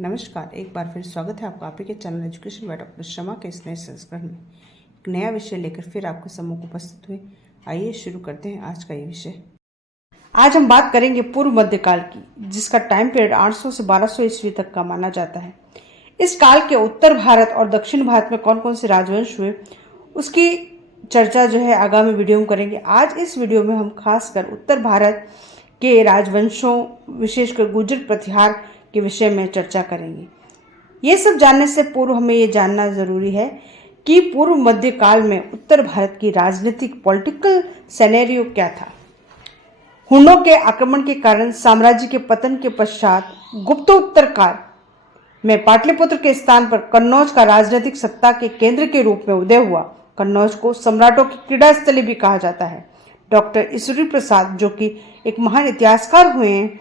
नमस्कार, एक बार फिर स्वागत है आपका आपके चैनल एजुकेशन बाय डॉक्टर शमा के इस नए संस्करण में। एक नया विषय लेकर फिर आपके सम्मुख उपस्थित हुए। आइए शुरू करते हैं आज का ये विषय। आज हम बात करेंगे पूर्व मध्यकाल की, जिसका टाइम पीरियड 800 से 1200 ईस्वी तक का माना जाता है। इस काल के उत्तर भारत और दक्षिण भारत में कौन कौन से राजवंश हुए, उसकी चर्चा जो है आगामी वीडियो में करेंगे। आज इस वीडियो में हम खासकर उत्तर भारत के राजवंशों, विशेषकर गुर्जर प्रतिहार के विषय में चर्चा करेंगे। ये सब जानने से पूर्व हमें ये जानना जरूरी है कि पूर्व मध्य काल में उत्तर भारत की राजनीतिक पॉलिटिकल सिनेरियो क्या था। हुनों के आक्रमण के कारण साम्राज्य के पतन के पश्चात गुप्तोत्तर काल में पाटलिपुत्र के स्थान पर कन्नौज का राजनीतिक सत्ता के केंद्र के रूप में उदय हुआ। कन्नौज को सम्राटों की क्रीड़ा स्थली भी कहा जाता है। डॉक्टर ईश्वरी प्रसाद, जो कि एक महान इतिहासकार हुए हैं,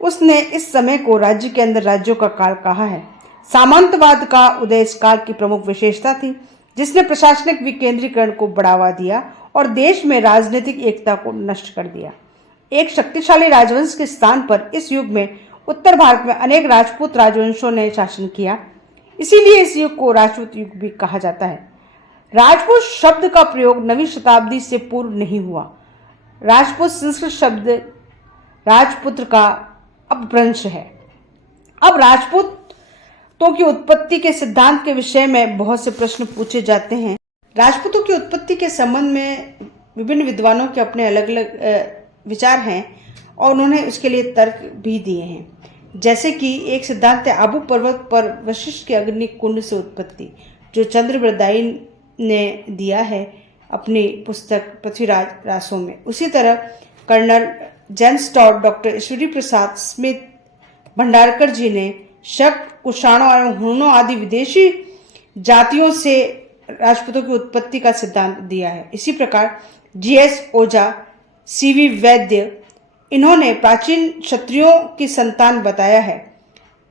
उसने इस समय को राज्य के अंदर राज्यों का काल कहा है। सामंतवाद का उदय इस काल की प्रमुख विशेषता थी, जिसने प्रशासनिक विकेंद्रीकरण को बढ़ावा दिया और देश में राजनीतिक एकता को नष्ट कर दिया। एक शक्तिशाली राजवंश के स्थान पर इस युग में उत्तर भारत में अनेक राजपूत राजवंशों ने शासन किया, इसीलिए इस युग को राजपूत युग भी कहा जाता है। राजपूत शब्द का प्रयोग 9वीं शताब्दी से पूर्व नहीं हुआ। राजपूत संस्कृत शब्द राजपुत्र का अपभ्रंश है। अब राजपूतों की उत्पत्ति के सिद्धांत के विषय में बहुत से प्रश्न पूछे जाते हैं। राजपूतों की उत्पत्ति के संबंध में विभिन्न विद्वानों के अपने अलग अलग विचार हैं और उन्होंने उसके लिए तर्क भी दिए हैं। जैसे कि एक सिद्धांत है आबू पर्वत पर वशिष्ठ के अग्नि कुंड से उत्पत्ति, जो चंद्रबरदाई ने दिया है अपनी पुस्तक पृथ्वीराज रासों में। उसी तरह colonel James Tod, doctor Ishwari Prasad, Smith, Bhandarkar जी ने शक, कुषाणों और हुनों आदि विदेशी जातियों से राजपूतों की उत्पत्ति का सिद्धांत दिया है। इसी प्रकार जीएस ओझा, सीवी वैद्य, इन्होंने प्राचीन क्षत्रियों की संतान बताया है।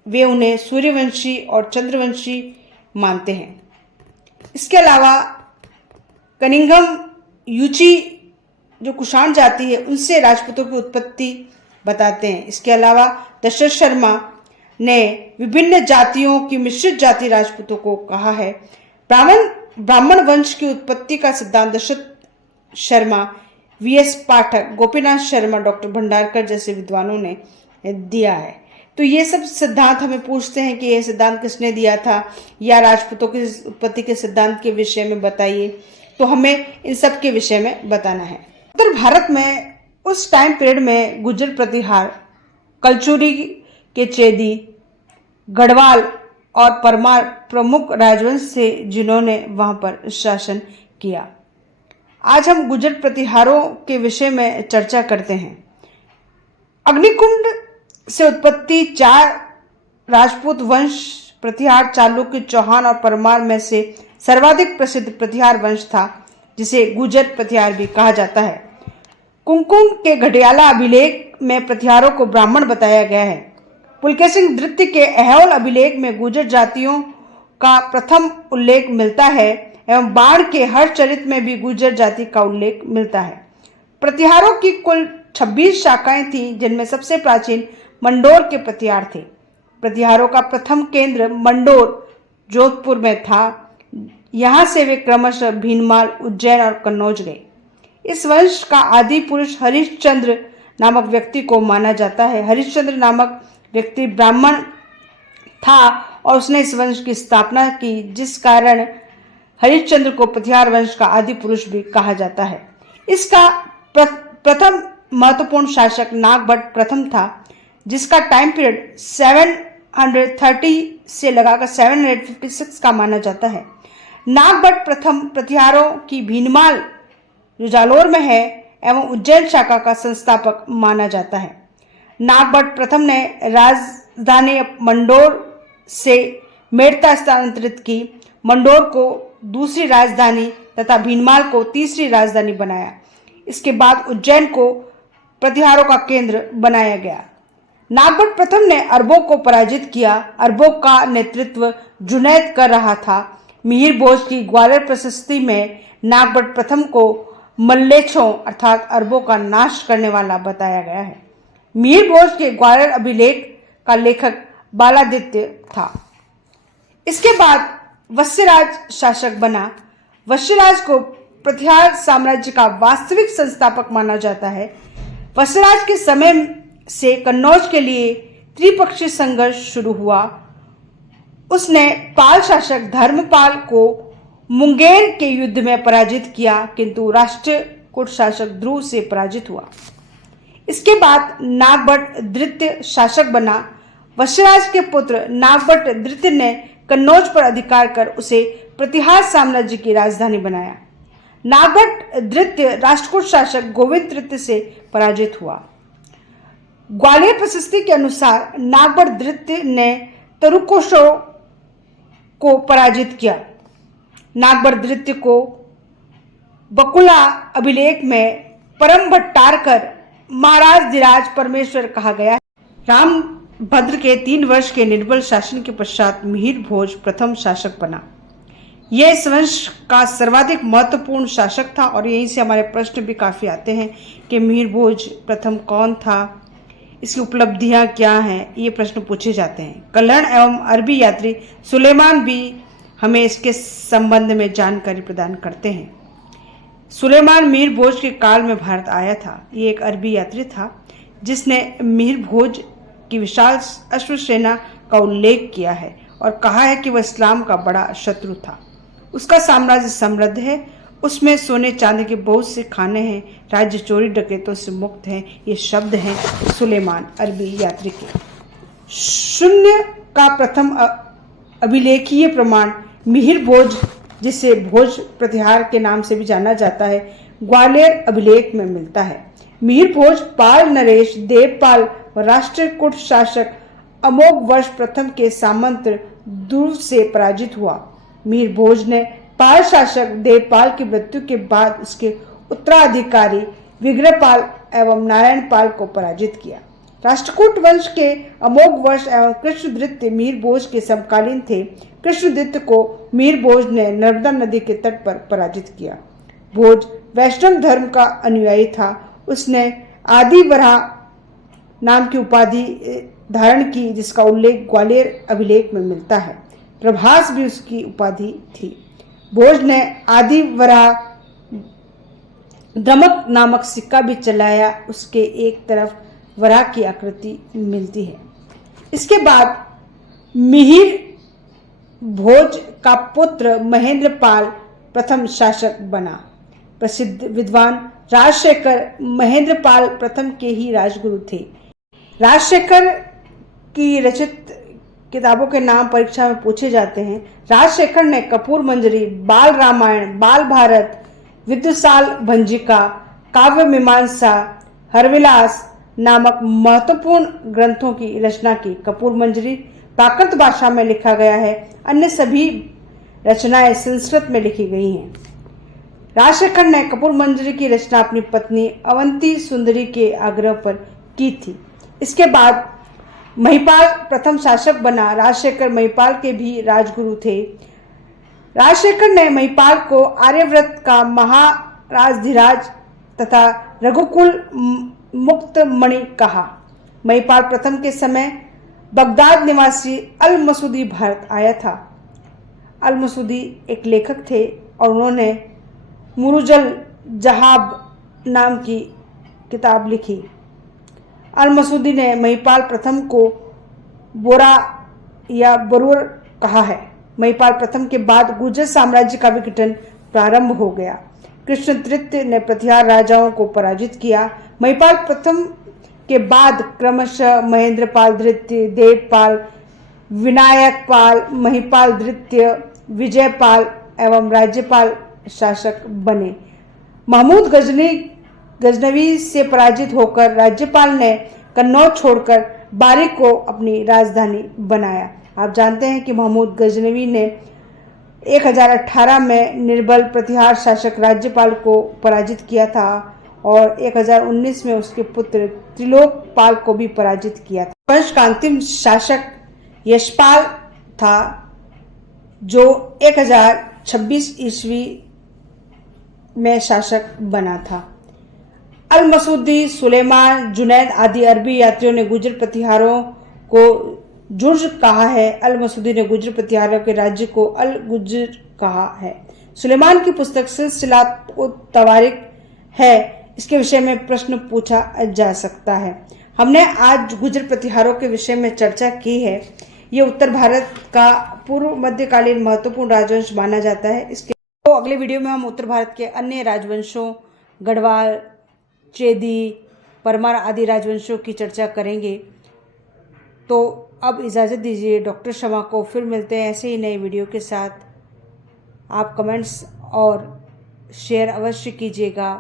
वे उन्हें सूर्यवंशी और चंद्रवंशी मानते हैं। इसके अलावा कनिंघम यूची, जो कुषाण जाति है, उनसे राजपूतों की उत्पत्ति बताते हैं। इसके अलावा दशरथ शर्मा ने विभिन्न जातियों की मिश्रित जाति राजपूतों को कहा है। ब्राह्मण वंश की उत्पत्ति का सिद्धांत दशरथ शर्मा, वीएस पाठक, गोपीनाथ शर्मा, डॉक्टर भंडारकर जैसे विद्वानों ने दिया है। तो ये सब सिद्धांत हमें पूछते हैं कि यह सिद्धांत किसने दिया था, या राजपूतों की उत्पत्ति के सिद्धांत के विषय में बताइए। तो हमें इन सब के विषय में बताना है। उत्तर भारत में उस टाइम पीरियड में गुर्जर प्रतिहार, कलचुरी के चेदी, गढ़वाल और परमार प्रमुख राजवंश थे, जिन्होंने वहां पर शासन किया। आज हम गुर्जर प्रतिहारों के विषय में चर्चा करते हैं। अग्निकुंड से उत्पत्ति 4 राजपूत वंश प्रतिहार चालुक्य, चौहान और परमार में से सर्वाधिक प्रसिद्ध प्रतिहार वंश था, जिसे गुर्जर प्रतिहार भी कहा जाता है। कुमकुम के घटियाला अभिलेख में प्रतिहारों को ब्राह्मण बताया गया है। पुलकेशिन द्वितीय के ऐहोल अभिलेख में गुर्जर जातियों का प्रथम उल्लेख मिलता है एवं बाढ़ के हरचरित में भी गुर्जर जाति का उल्लेख मिलता है। प्रतिहारों की कुल 26 शाखाएं थीं, जिनमें सबसे प्राचीन मंडोर के प्रतिहार थे। प्रतिहारों का प्रथम केंद्र मंडोर जोधपुर में था। यहाँ से वे क्रमशः भीनमाल, उज्जैन और कन्नौज गए। इस वंश का आदि पुरुष हरिश्चंद्र नामक व्यक्ति को माना जाता है। हरिश्चंद्र नामक व्यक्ति ब्राह्मण था और उसने इस वंश की स्थापना की, जिस कारण हरिश्चंद्र को प्रतिहार वंश का आदि पुरुष भी कहा जाता है। इसका प्रथम महत्वपूर्ण शासक नागभट्ट प्रथम था, जिसका टाइम पीरियड 730 से लगाकर 756 का माना जाता है। नागभट्ट प्रथम प्रतिहारों की भीनमाल, जो जालोर में है, एवं उज्जैन शाखा का संस्थापक माना जाता है। नागभट्ट प्रथम ने राजधानी मंडोर से मेड़ता स्थानांतरित की, मंडोर को दूसरी राजधानी तथा भीनमाल को तीसरी राजधानी बनाया। इसके बाद उज्जैन को प्रतिहारों का केंद्र बनाया गया। नागभट्ट प्रथम ने अरबों को पराजित किया। अरबों का नेतृत्व जुनैद कर रहा था। मिहिर भोज की ग्वालियर प्रशस्ति में नागभट्ट प्रथम को मल्लेच्छों अर्थात अरबों का नाश करने वाला बताया गया है। मिहिर भोज के ग्वालियर अभिलेख का लेखक बालादित्य था। इसके बाद वत्सराज शासक बना। वत्सराज को प्रतिहार साम्राज्य का वास्तविक संस्थापक माना जाता है। वत्सराज के समय से कन्नौज के लिए त्रिपक्षीय संघर्ष शुरू हुआ। उसने पाल शासक धर्मपाल को मुंगेर के युद्ध में पराजित किया, किंतु राष्ट्रकूट शासक ध्रुव से पराजित हुआ। इसके बाद नागभट्ट द्वितीय शासक बना। वत्सराज के पुत्र नागभट्ट द्वितीय ने कन्नौज पर अधिकार कर उसे प्रतिहार साम्राज्य की राजधानी बनाया। नागभट्ट द्वितीय राष्ट्रकूट शासक गोविंद तृतीय से पराजित हुआ। ग्वालियर प्रशस्ति के अनुसार नागभट्ट द्वितीय ने तरुकोशों को पराजित किया। नागभट्ट द्वितीय को बकुला अभिलेख में परम भट्टारकर महाराज धीराज परमेश्वर कहा गया है। रामभद्र के 3 वर्ष के निर्बल शासन के पश्चात मिहिर भोज प्रथम शासक बना। यह इस वंश का सर्वाधिक महत्वपूर्ण शासक था और यहीं से हमारे प्रश्न भी काफी आते हैं कि मिहिर भोज प्रथम कौन था, इसकी उपलब्धियां क्या हैं, ये प्रश्न पूछे जाते हैं। कल्हड़ एवं अरबी यात्री सुलेमान भी हमें इसके संबंध में जानकारी प्रदान करते हैं। सुलेमान मिहिर भोज के काल में भारत आया था। ये एक अरबी यात्री था जिसने मिहिर भोज की विशाल अश्वसेना का उल्लेख किया है और कहा है कि वह इस्लाम का बड़ा शत्रु था। उसका साम्राज्य समृद्ध है, उसमें सोने चांदी के बहुत से खाने हैं, राज्य चोरी डकैतों से मुक्त है। ये शब्द हैं सुलेमान अरबी यात्री के। शून्य का प्रथम अभिलेखीय प्रमाण मिहिर भोज, जिसे भोज प्रतिहार के नाम से भी जाना जाता है, ग्वालियर अभिलेख में मिलता है। मिहिर भोज पाल नरेश देवपाल और राष्ट्रकूट शासक अमोघ वर्ष प्रथम के सामंत ध्रुव से पराजित हुआ। मिहिर भोज ने पाल शासक देवपाल की मृत्यु के बाद उसके उत्तराधिकारी विग्रहपाल एवं नारायण पाल को पराजित किया। राष्ट्रकूट वंश के अमोघ वर्ष एवं कृष्णद्वितीय मिहिर भोज के समकालीन थे। कृष्णद्वितीय को मिहिर भोज ने नर्मदा नदी के तट पर पराजित किया। भोज वैष्णव धर्म का अनुयायी था। उसने आदि वराह नाम की उपाधि धारण की, जिसका उल्लेख ग्वालियर अभिलेख में मिलता है। प्रभास भी उसकी उपाधि थी। भोज ने आदि वराह दमक नामक सिक्का भी चलाया। उसके एक तरफ वराह की आकृति मिलती है। इसके बाद मिहिर भोज का पुत्र महेंद्र पाल प्रथम शासक बना। प्रसिद्ध विद्वान राजशेखर महेंद्र पाल प्रथम के ही राजगुरु थे। राजशेखर की रचित किताबों के नाम परीक्षा में पूछे जाते हैं। राजशेखर ने कपूर मंजरी, बाल रामायण, बाल भारत, विद्युसाल भंजिका, काव्य मीमांसा, हरविलास नामक महत्वपूर्ण ग्रंथों की रचना की। कपूर मंजरी प्राकृत भाषा में लिखा गया है। अन्य सभी रचनाएं संस्कृत में लिखी गई हैं। राजशेखर ने कपूर मंजरी की रचना अपनी पत्नी अवंती सुंदरी के आग्रह पर की थी। इसके बाद महिपाल प्रथम शासक बना। राजशेखर महिपाल के भी राजगुरु थे। राजशेखर ने महिपाल को आर्यव्रत का महाराजधिराज तथा रघुकुल मुक्तमणि कहा। महिपाल प्रथम के समय बगदाद निवासी अल मसूदी भारत आया था। अल मसूदी एक लेखक थे और उन्होंने मुरुजल जहाब नाम की किताब लिखी। अल मसूदी ने महिपाल प्रथम को बोरा या बरूर कहा है। महिपाल प्रथम के बाद गुर्जर साम्राज्य का विघटन प्रारंभ हो गया। कृष्ण तृतीय ने प्रतिहार राजाओं को पराजित किया। महिपाल प्रथम के बाद क्रमशः महेंद्रपाल द्वितीय, देवपाल, विनायक पाल, महिपाल द्वितीय, विजयपाल एवं राज्यपाल शासक बने। महमूद गजनवी से पराजित होकर राज्यपाल ने कन्नौज छोड़कर बारी को अपनी राजधानी बनाया। आप जानते हैं कि महमूद गजनवी ने 1018 में निर्बल प्रतिहार शासक राज्यपाल को पराजित किया था और 1019 में उसके पुत्र त्रिलोकपाल को भी पराजित किया था। वंश का अंतिम शासक यशपाल था जो 1026 ईस्वी में शासक बना था। अल मसूदी, सुलेमान, जुनैद आदि अरबी यात्रियों ने गुर्जर प्रतिहारों को जुर्ज कहा है। अल मसूदी ने गुजर प्रतिहारों के राज्य को अल गुजर कहा है। सुलेमान की पुस्तक सिलसिलात तवारिक है, इसके विषय में प्रश्न पूछा जा सकता है। हमने आज गुजर प्रतिहारों के विषय में चर्चा की है। ये उत्तर भारत का पूर्व मध्यकालीन महत्वपूर्ण राजवंश माना जाता है। इसके तो अगले वीडियो में हम उत्तर भारत के अन्य राजवंशों, गढ़वाल, चेदी, परमार आदि राजवंशों की चर्चा करेंगे। तो अब इजाज़त दीजिए डॉक्टर शमा को, फिर मिलते हैं ऐसे ही नए वीडियो के साथ। आप कमेंट्स और शेयर अवश्य कीजिएगा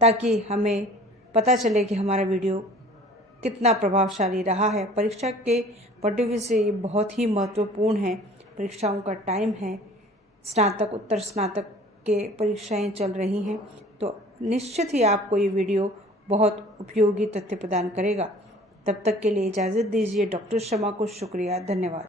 ताकि हमें पता चले कि हमारा वीडियो कितना प्रभावशाली रहा है। परीक्षा के पॉइंट ऑफ व्यू से ये बहुत ही महत्वपूर्ण है। परीक्षाओं का टाइम है, स्नातक उत्तर स्नातक के परीक्षाएं चल रही हैं, तो निश्चित ही आपको ये वीडियो बहुत उपयोगी तथ्य प्रदान करेगा। तब तक के लिए इजाज़त दीजिए डॉक्टर शमा को। शुक्रिया, धन्यवाद।